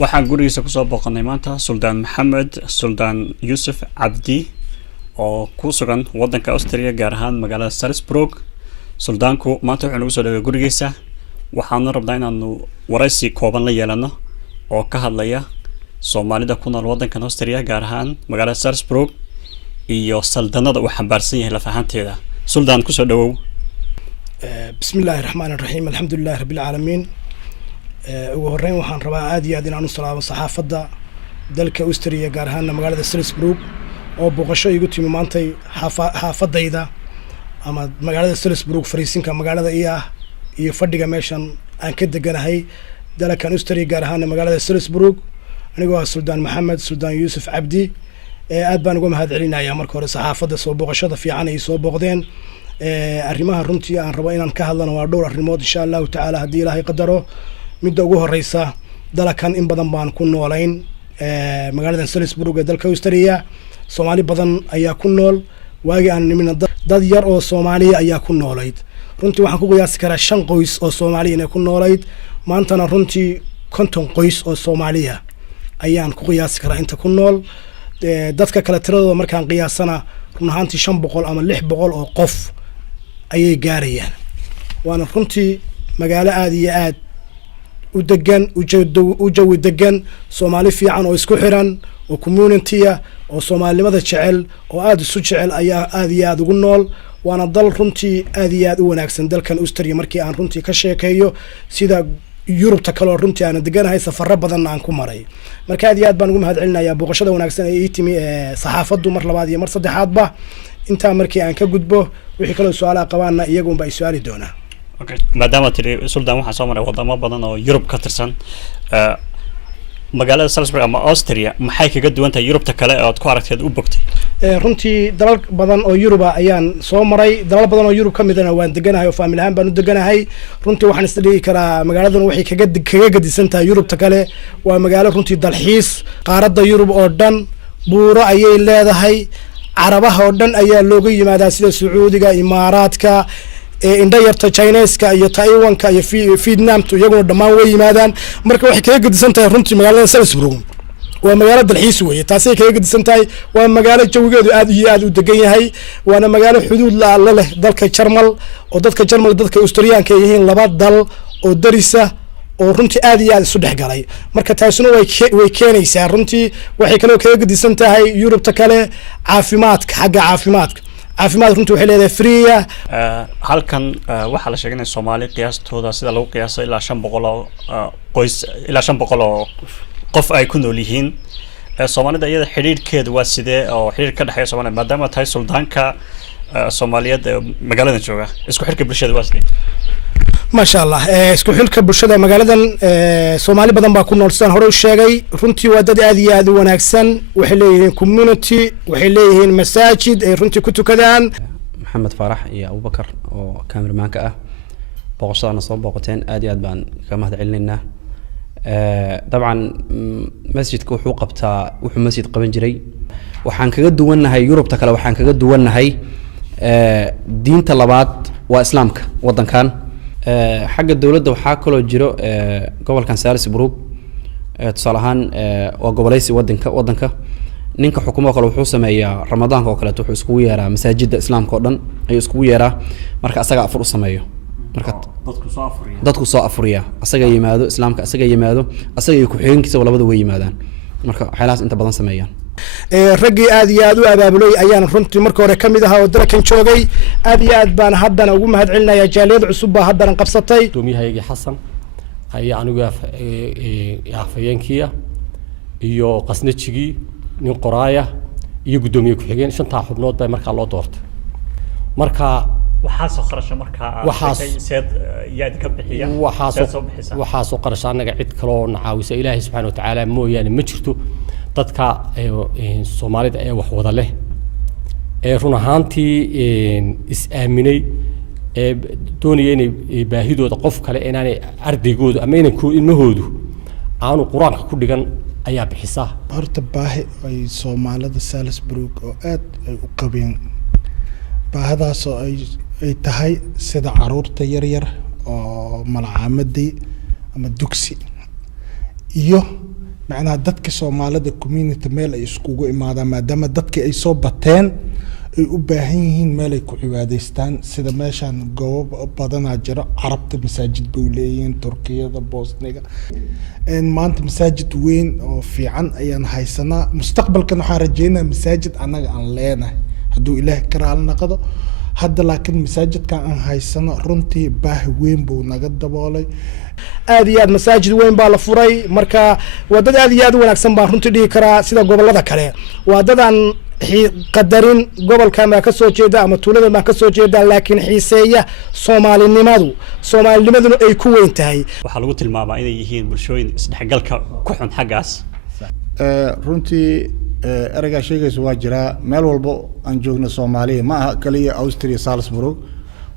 waxaan gurigiisa kusoo booqanay maanta Suldaan Maxamed Suldaan Yuusuf Cabdi oo ku sugan wadanka Austria gaar ahaan magaalada Salzburg. Suldaanku maanta wuxuu nagu soo dhaweeyay gurigiisa waxaan rabnaa inaanu waraysi kooban la yeelano oo ka hadlaya Soomaalida ku nool wadanka Austria gaar ahaan magaalada Salzburg iyo saldanada uu xambaarsan yahay la fahanteeda. Suldaan ku soo dhawow. Bismillahir Rahmanir Rahim. Alhamdulillah Rabbil Alamin. ugu horeyn waxaan rabaa aad iyo aad inaan u salaamo saxaafadda dalka Austria gaar ahaan magaalada Salzburg oo booqasho igu timi maantay xaafadayda ama magaalada Salzburg fariisinka magaalada iyo fadhiga meeshan aan ka deganahay dalka Austria gaar ahaan magaalada Salzburg anigoo Suldaan Maxamed Suldaan Yuusuf Cabdi aad baan uga mahadcelinayaa marka hore saxaafadda soo booqashada fiican ay soo booqdeen arrimaha runtii aan rabo inaan ka hadlano waa dhowr arrimood insha Allah ta'ala hadii Ilaahay qadaro midda ugu horeysa dalkan in badan baan ku noolayn magaalada Salzburg ee dalka Austria Soomaali badan ayaa ku nool waagi aan nimina dad yar oo Soomaali ayaa ku noolayd runtii waxaan ku qiyaasi karaa 5 qoys oo Soomaali inay ku noolayd maantana runtii 50 qoys oo Soomaali ayaan ku qiyaasi karaa inta ku nool dadka kala tiradooda markaan qiyaasana run ahaantii 500 ama 600 oo qof ayay gaarayaan waana runtii magaalo aad iyo aad u degan u jawi degan Soomaali fiican oo isku xiran oo community oo Soomaalinimada jecel oo aad isu jecel ayaa aad iyo aad ugu nool waana dal runtii aad iyo aad u wanaagsan dalkan Austria markii aan runtii ka sheekeeyo sida Yurubta kale runtii aan deganahay safar badan aan ku maray marka aad iyo aad baan ugu mahadcelinayaa booqashada wanaagsan ee timi saxaafaddu mar labaad iyo mar saddexaadba inta markii aan ka gudbo wixii kale su'aalaha qabaana iyagu bay su'aali doonaa maadaama tiri Suldaan waxaan soo maray wadamo badan oo Yurub ka tirsan magaalada Salzburg ama Austria maxay kaga duwan tahay Yurubta kale oo aad ku aragteed u bogtay runtii dalal badan oo Yurub ayaan soo maray dalal badan oo Yurub kamidana waan deganahay oo family ahaan baan u deganahay runtii waxaan isdhihi karaa magaaladan waxay kaga gadisan tahay Yurubta kale waa magaalo runtii dalxiis qaaradda Yurub oo dhan buuro ayay leedahay carabaha oo dhan ayaa looga yimaadaa sida Sacuudiga Imaaraadka indhayarta Chinese-ka iyo Taiwan-ka iyo Vietnam-tu iyaguna dhammaan way yimaadaan marka waxay kaga gadisan tahay runtii magaalada Salzburg waa magaalo dalxiis weeye taasay kaga gadisan tahay waa magaalo jawigeedu aad iyo aad u degan yahay waana magaalo xuduud la leh dalka Jarmal oo dadka Jarmal dadka Austriyaanka yihiin laba dal oo darisa oo runtii aad iyo aad isu dhexgalay marka taasuna way keenaysaa runtii waxay kale kaga gadisan tahay Yurubta kale caafimaadka xagga caafimaadka runtii waxay leedahay free halkan waxa la sheegay in Soomaali qiyaastooda sida lagu qiyaasay ilaa 500 oo qoys ilaa 500 oo qof ay ku nool yihiin Soomaalida iyada xiriirkeedu waa sidee oo xiriir ka dhaxeeya Soomaaliya maadaama tahay suldaanka Soomaaliyeed magaalada jooga isku xirka bulshada waa sidee ما شاء الله isku xilka bulshada magaaladan Soomaali badan baa ku nool sidaan hore u sheegay runtii waa dad aad iyo aad u wanaagsan waxay leeyihiin community waxay leeyihiin masaajid ay runtii ku tukadaan Maxamed Farax iyo Abubakar oo cameraman ka ah booqashadana soo booqateen aad iyo aad baan ka mahadcelinaynaa dabcan masjidku wuxuu qabtaa wuxuu masjid qaban jiray waxaan kaga duwanahay Yurubta kale waxaan kaga duwanahay diinta labaad waa islaamka wadankan xagga dawladda waxaa kaloo jiro gobolkan Salzburg tusaale ahaan waa goboleysi wadanka ninka xukuumadda kale wuxuu sameeyaa Ramadaanka oo kale wuxuu isku yeeraa masaajidda islaamka oo dhan ay isku yeeraa marka asaga afur u sameeyo marka dadku soo afuriya asaga yimaado islaamka asaga yimaado asaga ku xigeenkiisa labada way yimaadaan marka waxyaalahaas inta badan sameeyaan ragii aad iyo aad u abaabulay ayaan runtii marka hore kamid ahaa oo dalkan joogay aad iyo aad baan haddana ugu mahadcelinayaa jaaliyad cusub baa haddana qabsatay doomiyahayga Xasan ayaa anigu afayeenkiya iyo qasnajigii nin qoraaya iyo gudoomiye ku xigeen 5 xubnood bay markaa loo doortay marka waxaa soo qarasho markaa seed yaad ka bixiya waxaa soo qarasho anaga cid kale oo nacaawisa Ilaahay subhanahu wa ta'ala mooyaane ma jirto dadka Soomaalida ee wax wada leh ee run ahaantii is aaminay ee doonayay inay baahidooda qof kale inaanay ardaygooda ama inay ku ilmahoodu aanu quraanka ku dhigan ayaa bixisa horta baahi ay Soomaalida Salzburg oo aad ay u qabeen baahadaas oo ay tahay sida caruurta yar yar oo malcaamadii ama dugsi iyo macnaha dadka Soomaalida community meel ay iskugu imaadaan maadaama dadka ay soo bateen ay u baahan yihiin meel ay ku cibaadaystaan sida meeshan goob badan jira carabta masaajid bay leeyihiin Turkiyada Bosniga maanta masaajid weyn oo fiican ayaan haysanaa mustaqbalkan waxaan rajaynayaa masaajid anaga aan leenahay hadduu Ilaahay karaal naqdo hadda laakiin masaajidkan aan haysano runtii baahi weyn buu naga daboolay aad iyo aad masaajid weyn baa la furay marka wadada aad iyo aad u wanaagsan baan runtii dhigi karaa sida gobolada kale wadadan qadarin gobolka ma ka soo jeeda ama tuulada ma ka soo jeeda laakiin xiiseeya Soomaalinimaduna ay ku weyn tahay waxaa lagu tilmaamaa inay yihiin bulshooyin isdhexgalka ku xun xaggaas runtii erayga sheegayso waa jira meel walba aan joogno Soomaaliya ma aha kaliya Austria Salzburg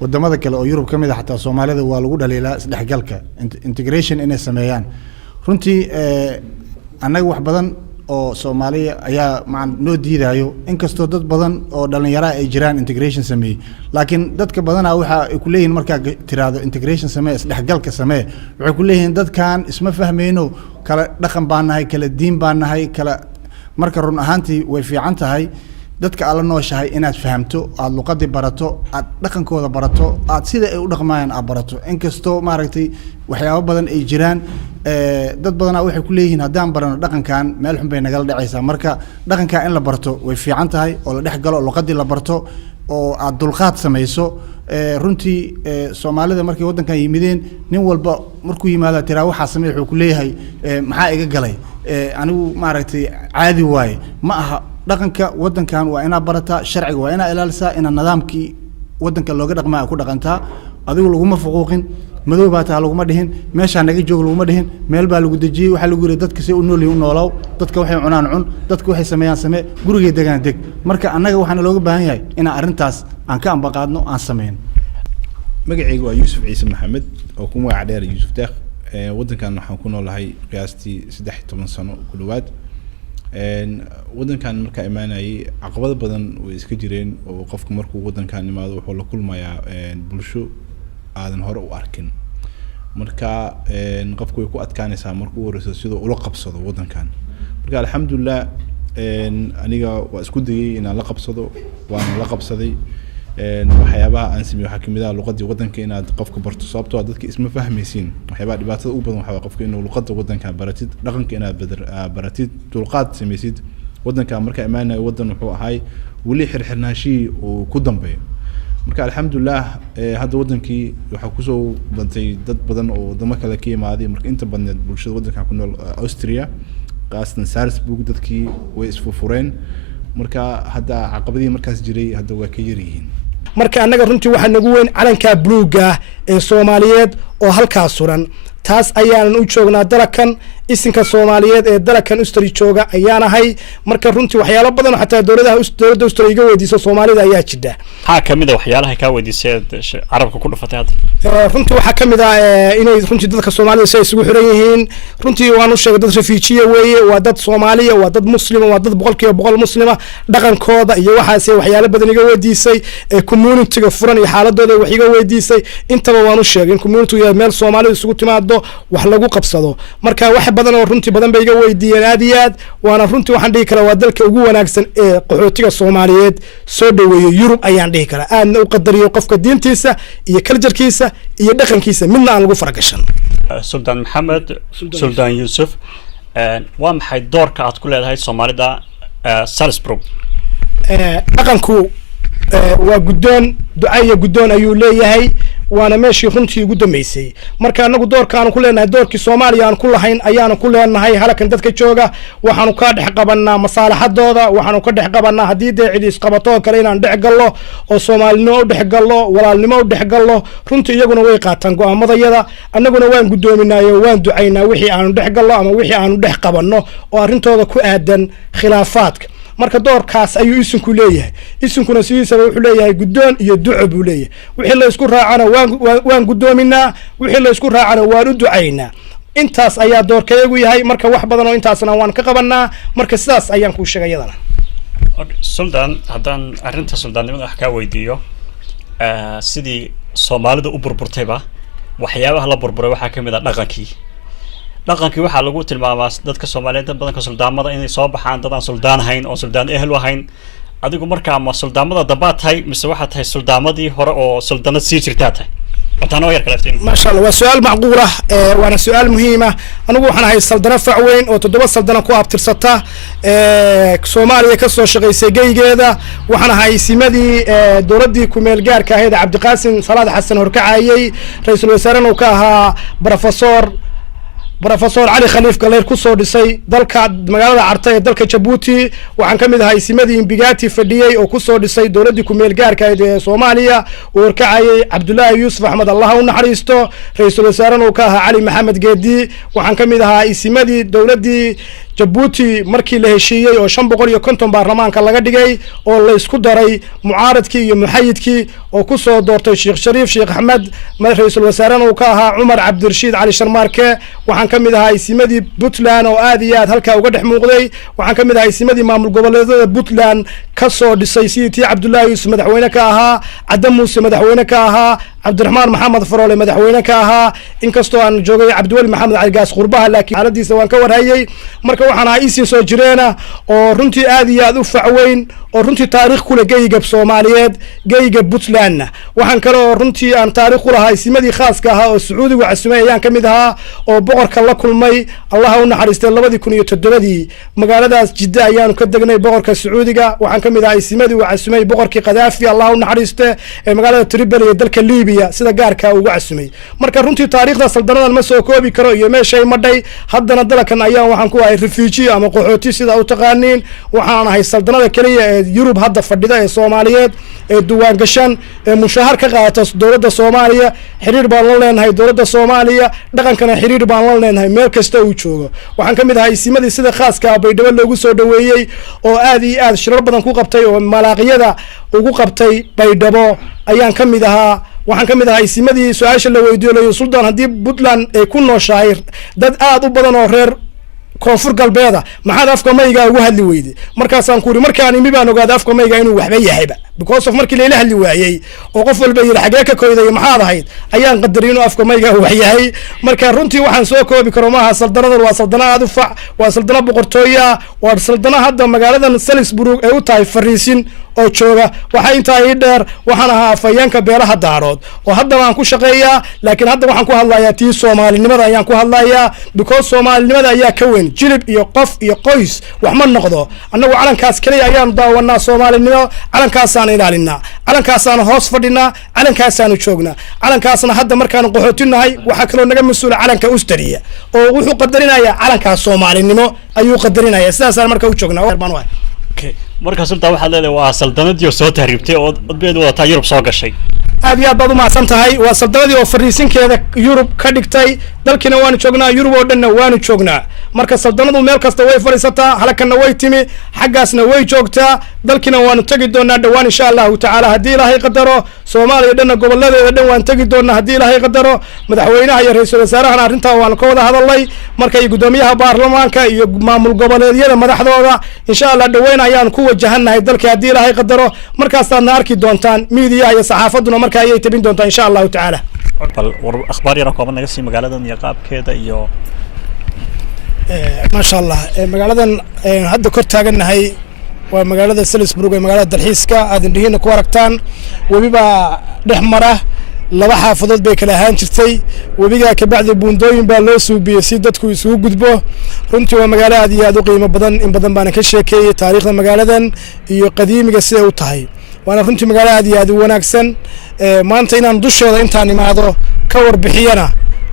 wadamada kale oo Yurub kamid ah xataa Soomaalida waa lagu dhaleelaa isdhexgalka integration inay sameeyaan runtii anaga wax badan oo Soomaaliya ayaa noo diidayo inkastoo dad badan oo dhalinyaro ay jiraan integration sameey laakiin dadka badana waxa ay ku leeyihiin marka tiraado integration sameey isdhexgalka sameey waxay ku leeyihiin dadkan isma fahmeyno kala dhaqan baan nahay kala diin baan nahay kala marka run ahaantii way fiican tahay dadka alla nooshahay inaad fahamto aad luqadii barato aad dhaqankooda barato aad sida ay u dhaqmayaan aad barato inkastoo maaragtay waxyaabo badan ay jiraan dad badan waxay ku leeyihiin haddaan barano dhaqankan meel xun bay nagala dhacaysaa marka dhaqanka in la barto way fiican tahay oo la dhex galo luqadii la barto oo aad dulqaad samayso runtii Soomaalida markay wadankan yimideen nin walba markuu yimaado tiraa waxa sameey wuxuu ku leeyahay maxaa iga galay anigu maaragtay caadi waaye ma aha dhaqanka wadankan waa ina barata sharciga waa ina ilaalisaa ina nidaamkii wadanka looga dhaqmaa ku dhaqantaa adigu laguma fuquuqin madow baa taa laguma dhihin meesha naga joog laguma dhihin meel baa lagu dajiyay waxa lagu yiri dadka si u nool yihiin noolaw dadka waxay cunaan cun dadka waxay sameeyaan samee guriga degaan deg marka anaga waxaan looga baahan yahay in arintaas aan ka ambaqaadno aan sameeyno magacaygu waa Yuusuf Ciise Maxamed oo ku magac dheer Yuusuf Deeq wadankan waxaan ku noolahay qiyaastii 13 sano ku dhawaad wadankan marka imaanayay caqabado badan way iska jireen oo qofku markuu wadankan imaado wuxuu la kulmayaa bulsho aadan hore u arkin marka qofku way ku adkaanaysaa markuu horeyso sidoo ula qabsado wadankan marka alxamdulillah aniga waa isku dayay inaan la qabsado waan la qabsaday waxyaabaha aan sameeyo waxa kamid ah luqadii wadanka inaad qofka barto sababtoo ah dadka isma fahmaysiin waxyaabaha dhibaatada ugu badan waxa qofka inuu luqada wadanka baratid dhaqanka inaad baratid dulqaad samaysid wadanka marka imaanayo wadan wuxuu ahay wali xirxirnaashii oo ku dambeeyo marka alxamdulillah hadda wadankii waxa ku soo bantay dad badan oo wadamo kale ka yimaaday marka inta badan bulshada wadanka ku nool Austria qaasatan Salzburg dadkii way isfurfureen marka hadda caqabadii markaas jiray hadda waa ka yaryihiin marka anaga runtii waxa nagu weyn calanka bluega ee Soomaaliyeed oo halkaas suran taas ayaan u joognaa dalakan isinka Soomaaliyeed ee dalakan Austria jooga ayaan ahay marka runtii waxyaalo badan xataa dawladda Austria iga weydiiso Soomaalida ayaa jidda ha kamid ah waxyaalaha ka weydiisay carabka ku dhufatay runtii waxa kamid ah inay runtii dadka Soomaalida say isugu xiran yihiin runtii waan u sheegay dad refugees weeye waa dad Soomaaliya waa dad Muslim waa dad boqolkiiba Muslima dhaqankooda iyo waxaas waxyaalo badan iga weydiisay community-ga furan iyo xaaladooda wax iga weydiisay intaba waan u sheegay in community-ga meel Soomaalida isugu timaado wax lagu qabsado marka wax badan oo runtii badan bay iga weydiiyeen aad iyo aad waana runtii waxaan dhihi karaa waa dalka ugu wanaagsan ee qaxootiga Soomaaliyeed soo dhaweeyo Yurub ayaan dhihi karaa aadna u qadariyo qofka diintiisa iyo culture-kiisa iyo dhaqankiisa midna aan lagu faragashan Sultan Maxamed Sultan Yusuf waa maxay doorka aad ku leedahay Soomaalida Salzburg dhaqanku waa guddoon ducaya guddoon ayuu leeyahay waana meeshii runtii ugu dambeysay marka anagu doorka aan ku leenahay doorkii Soomaaliya aan ku lahayn ayaan ku leenahay halkan dadka jooga waxaanu ka dhex qabanaa maslaxadooda waxaanu ka dhex qabanaa hadii cid isqabato kale inaan dhex gallo oo Soomaalino u dhex gallo walaalnimo u dhex gallo runtii iyaguna way qaataan go'aamadayada anaguna waan gudoominaayo waan ducaynaa wixii aanu dhex gallo ama wixii aanu dhex qabanno oo arintooda ku aadan khilaafaadka marka doorkaas ayuu isinku leeyahay isinkuna sidiisaba wuxuu leeyahay guddoon iyo duco buu leeyahay wixii la isku raacana waan gudoominaa wixii la isku raacana waan u ducaynaa intaas ayaa doorkayagu yahay marka wax badan oo intaasna waan ka qabanaa marka sidaas ayaan ku sheegayadana Sultan haddaan arinta suldaannimada wax ka weydiiyo sidii Soomaalida u burburtayba waxyaabaha la burburay waxaa kamid ah dhaqankii dhaqankii waxaa lagu tilmaamaa dadka Soomaaliyeed dad badan ka suldaamada inay soo baxaan dad aan suldaan ahayn oo suldaan ehel ahayn adigu markaa ma suldaamada dabaad tahay mise waxaa tahay suldaamadii hore oo suldaanad sii jirtaa tahay ما شاء الله وسؤال معقولة وأنا سؤال مهمة أنا أقول إحنا هاي السلطنة فعوين وتدوب السلطنة كواب ترسطة سوماليا كسر شغل سجى جدا وإحنا هاي سمدي دولدي كمال جار كهذا عبد القاسم صلاح حسن هركعي رئيس الوزراء وكها بروفيسور علي خليف قال كسر دسي ذلك مجال عرتي ذلك جبوتي وعن كم هاي سمدي بيجاتي فدية أو كسر دسي دولدي كمال جار كهذا سوماليا وهركعي عبد الله يوسف أحمد الله ونحريستو رئيس الوزراء وكها علي محمد جدي وعن كم هاي سمدي دولدي جبوتي مركي لهشيء أو شنبقول يكونتم برلمان كلا قديجي أو الله يسكدري معارضكي محيدكي أو كسر دورت الشيخ شريف شيخ أحمد رئيس الوزراء وكها عمر عبد الرشيد علي شرماركة وعن كم هاي سمدي بوتلان أو آديات هلكا وقدح مغلي وعن كم هاي سمدي مامل قبل بوتلان كسر السيسيتي عبد الله يوسف مدحوينه كاها عدم موسى مدحوينه كاها عبد الرحمن محمد فرولي مدحوينه كاها إن كستو أن جوجي عبد الولي محمد علي قاس قربها لكن على دي سواء كور هاي مركب وحنا إيسي سو جرينا أو رنتي آديات وفعوين أو رنتي تاريخ كله جاي جب سوماليات جاي جب بوتلان وحن كلو رنتي أن تاريخ كله هاي سمدي خاص كها السعودي وعسمية يعني كمدها أو بقر كلا كل مي الله ونحرست الله بدي كوني تدردي مقالة جدا يعني كدقنا بقر كالسعودي جا وحن كمدها سمدي وعسمية بقر كقذافي الله ونحرسته مقالة تريبل يدلك الليبيا سيدا جاركا وعسمي مركب رنتي تاريخ ده سلطنة المسوكو بكرو يمشي شيء مدي حدنا دلك أن أيام وحن كوا ريفيجي أما قحوتي سيدا أو تقانين وحنا هاي السلطنة كلية يوروب هذا فرديدا الصوماليات الدوان قشان مشاهر كقاعدة دولة الصومالية حرير بالله هاي دولة الصومالية دقن كان حرير بالله هاي مركز توجهه وحن كم هاي سمة سيدا خاص كابي دول لوجو سودويي أو آدي شرب بدن كوقبتي وملاقية وكوقبتي بيدبو أيام كم ها waxaan ka mid ahay simadii su'aasha la weydiiyay Suldaan hadii Puntland ay ku nooshahay dad aad u badan oo reer koonfur galbeeda maxaad afka mayga ugu hadli weydi markaasaan ku ri markaan imi baan ogaad afka mayga inuu waxba yahayba because of markii la hadli waayay oo qof walba yiri xagee ka kooyday maxaad ahayd ayaan qadarin inuu afka mayga wax yahay marka runtii waxaan soo koobi karo maaha saldanada waa saldana aad u fac waa saldana boqortooya waa saldana hadda magaaladan Salisbury ay u tahay fariisin oo jooga waxa inta ay dheer waxaan ahaa afayeenka beelaha daarood oo hadda waan ku shaqeeyaa laakiin hadda waxaan ku hadlayaa tii Soomaalinimada ayaan ku hadlayaa because Soomaalinimada ayaa ka weyn jilib iyo qof iyo qoys wax ma noqdo annagu calankaas kaliya ayaan daawanaa Soomaalinimo calankaasaan ilaalinaa calankaasaan hoos fadhinaa calankaasaan joognaa calankaasna hadda markaan qaxootinahay waxa kale naga mas'uul calanka Australia oo wuxuu qadarinayaa calankaas Soomaalinimo ayuu qadarinayaa sidaas markaa u joognaa marka sultaan waxaad leedahay waa saldanadii soo tahriibtay oo dadbeed wadataa Yurub soo gashay aad iyo aad baad u mahadsan tahay waa saldanadii oo fariisinkeeda Yurub ka dhigtay dalkina waanu joognaa Yurub oo dhanna waanu joognaa marka saldanadu meel kasta way fariisataa halkana way timi xaggaasna way joogtaa dalkina waanu tagi doonaa dhawaan insha Allah ta'ala hadii Ilaahay qadaro Soomaaliya dhanna goboladeeda dhan waan tagi doonaa hadii Ilaahay qadaro madaxweynaha iyo ra'iisul wasaaraha arrinta waan ka wada hadalay marka ay gudoomiyaha baarlamaanka iyo maamul goboleedyada madaxdooda insha Allah dhawaan ayaan ku wajahanahay dalka hadii Ilaahay qadaro markaasna arki doontaan media iyo saxaafaduna marka ay tabin doontaan insha Allah ta'ala bal war akhbaar yar oo naga sii magaaladan iyo qaabkeeda iyo ما شاء الله مقالة هذا كرت تاجناهي ومقالة سلسبروغ مقالة الحيسكا هذا اللي هنا كواركتان وبيبقى نحمره لما حافظت بكلهان شرتي وبيجا كبعد البندوين بالوسو بيسيدتكو يسوق جذبه رنتي ومقالة هذه هذا قيمة بدن بانا كشيكي تاريخ المقالة قديم قصير وطهي وانا رنتي مقالة هذه وناكسن ما انت هنا ندش ولا انت يعني ما هذا كور بحيانا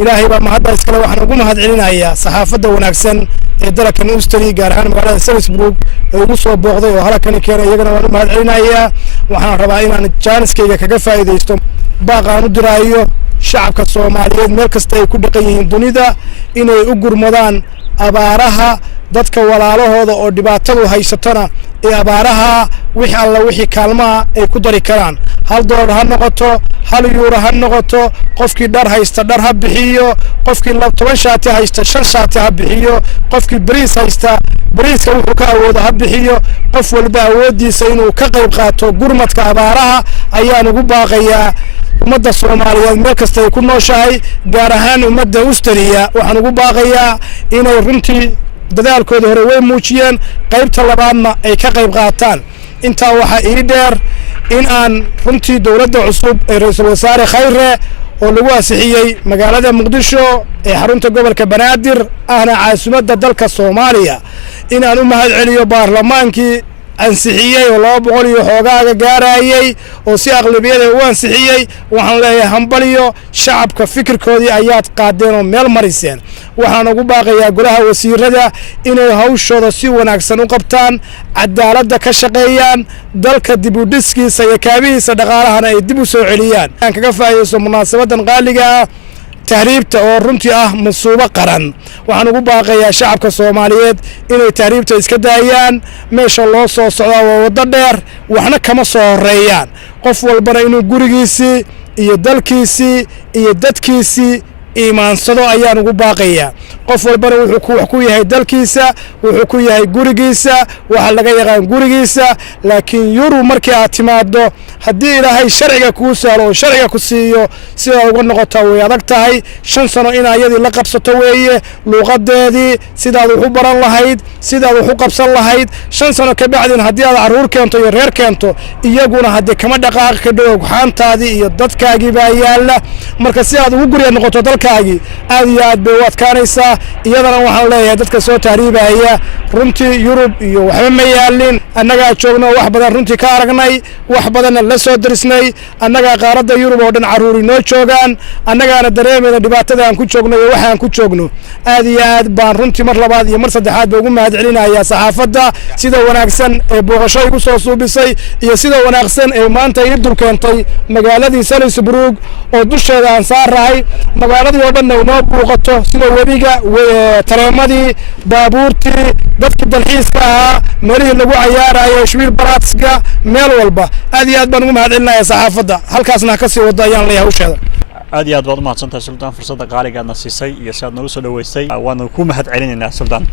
إلهي بقى ما هذا إسكال وحنا نقوم هاد علينا هي صحافة وناكسن درك نوستري قارهان مقالة سلسبروغ ومصوب بوغضي وهلا كان كينا يقنا ونقوم هاد علينا هي وحنا ربعين عن الجانس كي كجفا إذا يستم باقى ندرايو شعب كالصوماليين مركز تاي كل دقيقين دونيدا إنه يقر مدان أبارها dadka walaalahooda oo dhibaatadu haysatana ee abaaraha wixii alla wixii kaalmaha ay ku dari karaan hal $1 ha noqoto hal euro ha noqoto qofkii dhar haysta dhar ha bixiyo qofkii 10 shaati haysta 5 shaati ha bixiyo qofkii bariis haysta bariiska wuxuu ka awoodo ha bixiyo qof walba awoodiisa inuu ka qayb qaato gurmadka abaaraha ayaan ugu baaqayaa ummadda soomaaliyeed meel kasta ay ku nooshahay gaar ahaan ummadda Australia waxaan ugu baaqayaa inay runtii dadaalkooda hore way muujiyeen qaybta labaadna ay ka qayb qaataan intaa waxaa ii dheer in aan runtii dowladda cusub ee ra'iisul wasaare Khayre oo lagu ansixiyey magaalada Muqdisho ee xarunta gobolka Banaadir ahna caasimadda dalka Soomaaliya in aan u mahad celiyo baarlamaankii ansixiyey oo 200 iyo xoogaaga gaarayay oo si aqlabiyada u ansixiyey waxaan leeyahay hambaliyo shacabka fikirkoodii ayaad qaadeen oo meel mariseen waxaan ugu baaqayaa golaha wasiirada inay hawshooda si wanaagsan u qabtaan cadaaladda ka shaqeeyaan dalka dib u dhiskiisa iyo kaabihiisa dhaqaalahana ay dib u soo celiyaan aan kaga faa'iideysto munaasabadan qaaliga ah tahriibta oo runtii ah masuubo qaran waxaan ugu baaqayaa shacabka Soomaaliyeed inay tahriibta iska daayaan meesha loo soo socdo waa wada dheer waxna kama soo horeeyaan qof walbana inuu gurigiisii iyo dalkiisii iyo dadkiisii iimaansado ayaan ugu baaqayaa qof walbana wuxuu wax ku yahay dalkiisa wuxuu ku yahay gurigiisa waxa laga yaqaan gurigiisa laakiin yuru markii aad timaado haddii ilaahay sharciga kuu saalo oo sharciga ku siiyo sida uga noqoto way adag tahay 5 sano in ayadii la qabsato weeye luqadeedii sidaad wax u baran lahayd sidaad wax u qabsan lahayd 5 sano ka bacdin haddii aad caruur keento iyo reer keento iyaguna haddii kama dhaqaaq ka dhow xaantaadii iyo dadkaagii baa yaala marka si aad ugu guriga noqoto dalkaagii aad iyo aad bay u adkaanaysaa iyadana waxaan leeyahay dadka soo tahriibaya runtii Yurub iyo waxba ma yaalin annaga joogno wax badan runtii ka aragnay wax badan la soo darisnay annaga qaaradda Yurub oo dhan caruuri noo joogaan annagana dareemayna dhibaatada aan ku joogno iyo waxa aan ku joogno aad iyo aad baan runtii mar labaad iyo mar saddexaad ugu mahad celinayaa saxaafadda sida wanaagsan ee booqasho igu soo suubisay iyo sida wanaagsan ee maanta ii dul keentay magaaladii Salisbury oo dusheeda aan saarahay magaaladii oo dhan noo buuqato sida webiga tareemadii baabuurtii dadka dalxiiska ahaa meelihii lagu cayaarayo shwiil baraadska meel walba aad iyo aad baan ugu mahad celinayaa saxaafadda halkaasna ka sii wado ayaan leeyahay hawsheeda aad iyo aad baad u mahadsantahay Suldaan fursadda qaaliga aadna siisay iyo si aad noogu soo dhaweysay waana ku mahad celinaynaa Suldaan